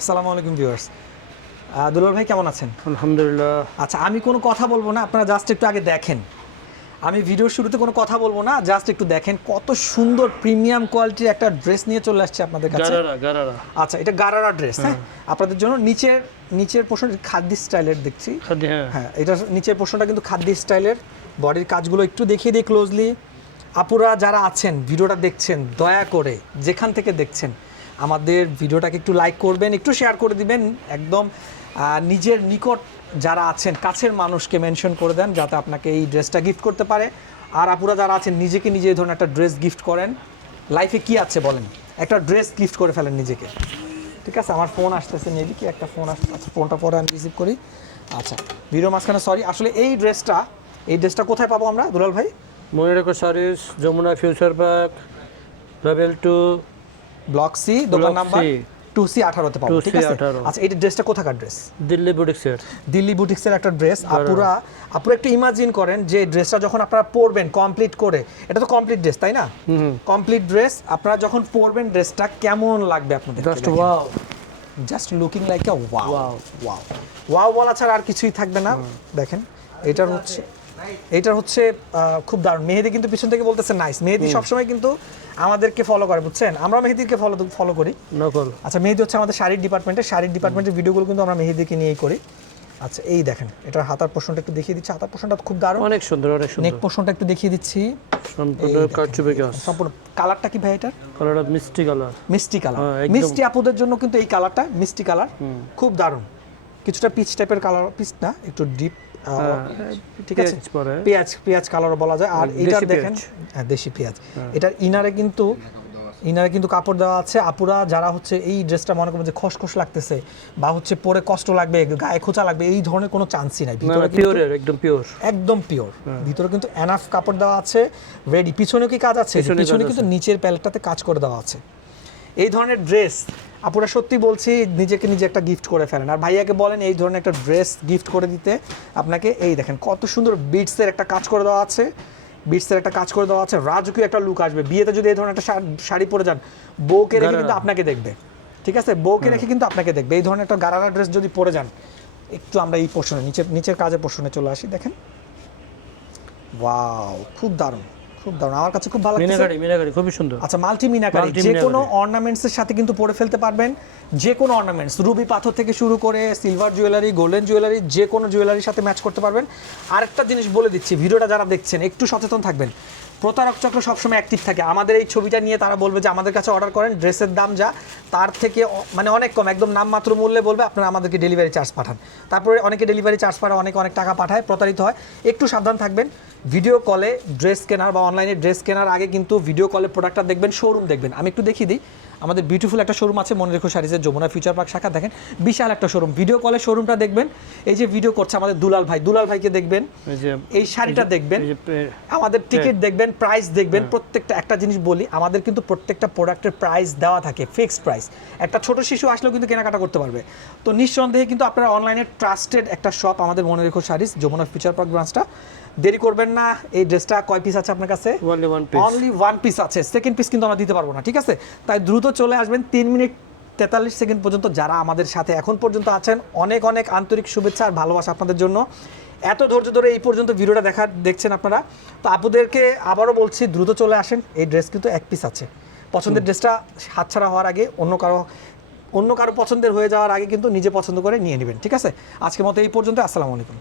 আসসালামু আলাইকুম ভিউয়ার্স। দুলাল ভাই কেমন আছেন? আলহামদুলিল্লাহ। আচ্ছা, আমি কোনো কথা বলবো না, আপনারা জাস্ট একটু আগে দেখেন। আমি ভিডিওর শুরুতে কোনো কথা বলবো না, জাস্ট একটু দেখেন কত সুন্দর প্রিমিয়াম কোয়ালিটির একটা ড্রেস নিয়ে চলে আসছে আপনাদের কাছে। গারারা। আচ্ছা, এটা গারারা ড্রেস, হ্যাঁ আপনাদের জন্য। নিচের পোর্শন খাদ্দি স্টাইলের দেখছি। হ্যাঁ, এটা নিচের পোর্শনটা কিন্তু খাদ্দি স্টাইলের। বডির কাজগুলো একটু দেখিয়ে দিই ক্লোজলি। আপুরা যারা আছেন ভিডিওটা দেখছেন, দয়া করে যেখান থেকে দেখছেন আমাদের ভিডিওটাকে একটু লাইক করবেন, একটু শেয়ার করে দিবেন। একদম নিজের নিকট যারা আছেন, কাছের মানুষকে মেনশন করে দেন যাতে আপনাকে এই ড্রেসটা গিফট করতে পারে। আর আপুরা যারা আছেন নিজেকে নিজে এই ধরনের একটা ড্রেস গিফট করেন। লাইফে কি আছে বলেন, একটা ড্রেস গিফট করে ফেলেন নিজেকে। ঠিক আছে, আমার ফোন আসতেছে, মেবি কি একটা ফোন আসছে। আচ্ছা, ফোনটা পরে আমি রিসিভ করি। আচ্ছা, ভিডিও মাঝখানে সরি। আসলে এই ড্রেসটা কোথায় পাবো আমরা দুলাল ভাই? মনে রেখো শাড়িস, Jamuna future park, level 2, block C, দোকান নাম্বার 2C 18-তে পাবো। ঠিক আছে। 18। আচ্ছা, এই ড্রেসটা কোথাকার ড্রেস? দিল্লি বুটিক্সের। দিল্লি বুটিক্সের একটা ড্রেস। আপুরা একটু ইমাজিন করেন যে ড্রেসটা যখন আপনারা পরবেন কমপ্লিট করে, এটা তো কমপ্লিট ড্রেস তাই না? কমপ্লিট ড্রেস আপনারা যখন পরবেন ড্রেসটা কেমন লাগবে আপনাদের? Just wow, just looking like আ ওয়াও। ওয়াও ওয়াও বলা ছাড়া আর কিছুই থাকবে না। দেখেন, এইটার হচ্ছে খুব দারুণ। মেহেদি কিন্তু পিছন থেকে বলতেছে নাইস। মেহেদি সবসময় কিন্তু আমাদেরকে ফলো করে, বুঝছেন? আমরা মেহেদিকে ফলো করি। নকল। আচ্ছা, মেহেদি হচ্ছে আমাদের শাড়ির ডিপার্টমেন্টের ভিডিওগুলো কিন্তু আমরা মেহেদিকে নিয়েই করি। আচ্ছা, এই দেখেন, এটার হাতার পোর্শনটা একটু দেখিয়ে দিচ্ছি। হাতার পোর্শনটা খুব দারুণ, অনেক সুন্দর, অনেক সুন্দর। নেক পোর্শনটা একটু দেখিয়ে দিচ্ছি। সম্পূর্ণ কারচুপি কাজ। সম্পূর্ণ কালারটা কি ভাই এটার? কালারটা মিষ্টি কালার। মিষ্টি কালার। একদম। মিষ্টি আপুদের জন্য কিন্তু এই কালারটা মিষ্টি কালার, খুব দারুণ। কিছুটা পিচ টাইপের কালার, পিচ না, একটু ডিপ। ঠিক আছে, পেঁয়াজ কালারও বলা যায়। আর এটা দেখেন, দেশি পেঁয়াজ। এটার ইনারে কিন্তু কাপড় দেওয়া আছে। আপুরা যারা হচ্ছে এই ড্রেসটা মনে করবেন যে খসখস লাগতেছে বা হচ্ছে পরে কষ্ট লাগবে, গায়ে খোঁচা লাগবে, এই ধরনের কোনো চান্সই নাই। ভিতরে একদম পিওর। ভিতরে কিন্তু এনাফ কাপড় দেওয়া আছে, রেডি। পিছনে কি কাজ আছে? পিছনে কিন্তু নিচের প্যালেটটাতে কাজ করে দেওয়া আছে। এই ধরনের ড্রেস আপুরা সত্যি বলছি নিজেকে নিজে একটা গিফট করে ফেলেন। আর ভাইয়াকে বলেন এই ধরনের একটা ড্রেস গিফট করে দিতে আপনাকে। এই দেখেন কত সুন্দর বিটসের একটা কাজ করে দেওয়া আছে। রাজকীয় একটা লুক আসবে। বিয়েতে যদি এই ধরনের একটা শাড়ি পরে যান, বউকে রেখে কিন্তু আপনাকে দেখবে। ঠিক আছে, বউকে রেখে কিন্তু আপনাকে দেখবে। এই ধরনের একটা গারারা ড্রেস যদি পরে যান, একটু আমরা এই পোর্শনে নিচের কাজের পোর্শনে চলে আসি। দেখেন, ওয়াও, খুব দারুণ। আমার কাছে খুব ভালো লাগছে। মিনাকারি খুবই সুন্দর। আচ্ছা, মাল্টি মিনাকারি, যে কোনো অর্নামেন্টসের সাথে কিন্তু পরে ফেলতে পারবেন। যে কোনো অর্নামেন্টস, রুবি পাথর থেকে শুরু করে সিলভার জুয়েলারি, গোল্ডেন জুয়েলারি, যে কোনো জুয়েলারির সাথে ম্যাচ করতে পারবেন। আরেকটা জিনিস বলে দিচ্ছি, ভিডিওটা যারা দেখছেন একটু সচেতন থাকবেন। প্রতারক চক্র সবসময় অ্যাক্টিভ থাকে। আমাদের এই ছবিটা নিয়ে তারা বলবে যে আমাদের কাছে অর্ডার করেন, ড্রেসের দাম যা তার থেকে মানে অনেক কম, একদম নামমাত্র মূল্যে বলবে আপনারা আমাদেরকে ডেলিভারি চার্জ পাঠান। তারপরে অনেকে ডেলিভারি চার্জ পাঠায়, অনেক টাকা পাঠায়, প্রতারিত হয়। একটু সাবধান থাকবেন। ভিডিও কলে ড্রেস কেনার বা অনলাইনে ড্রেস কেনার আগে কিন্তু ভিডিও কলে প্রোডাক্টটা দেখবেন, শোরুম দেখবেন। আমি একটু দেখিয়ে দিই, আমাদের বিউটিফুল একটা শোরুম আছে মনে রেখো শাড়িজের, যমুনা ফিউচার পার্ক শাখা। দেখেন বিশাল একটা শোরুম। ভিডিও কলে শোরুমটা দেখবেন। এই যে ভিডিও করছে আমাদের দুলাল ভাইকে দেখবেন, এই শাড়িটা দেখবেন, আমাদের টিকিট দেখবেন, প্রাইস দেখবেন। প্রত্যেকটা একটা জিনিস বলি, আমাদের কিন্তু প্রত্যেকটা প্রোডাক্টের প্রাইস দেওয়া থাকে, ফিক্সড প্রাইস। একটা ছোট শিশু আসলেও কিন্তু কেনাকাটা করতে পারবে। তো নিঃসন্দেহে কিন্তু আপনারা অনলাইনে ট্রাস্টেড একটা শপ আমাদের মনে রেখো শাড়িজ, যমুনা ফিউচার পার্ক ব্রাঞ্চটা। দেরি করবেন না। এই ড্রেসটা কয় পিস আছে আপনার কাছে? অনলি 1 পিস আছে। সেকেন্ড পিস কিন্তু আমরা দিতে পারবো না। ঠিক আছে, তাই দ্রুত চলে আসবেন। 3 মিনিট 43 সেকেন্ড পর্যন্ত যারা আমাদের সাথে এখন পর্যন্ত আছেন, অনেক আন্তরিক শুভেচ্ছা আর ভালোবাসা আপনাদের জন্য। এত ধৈর্য ধরে এই পর্যন্ত ভিডিওটা দেখছেন আপনারা। তো আপুদেরকে আবারও বলছি, দ্রুত চলে আসেন। এই ড্রেস কিন্তু 1 পিস আছে। পছন্দের ড্রেসটা হাতছাড়া হওয়ার আগে, অন্য কারো পছন্দের হয়ে যাওয়ার আগে কিন্তু নিজে পছন্দ করে নিয়ে নেবেন। ঠিক আছে, আজকের মতো এই পর্যন্ত। আসসালামু আলাইকুম।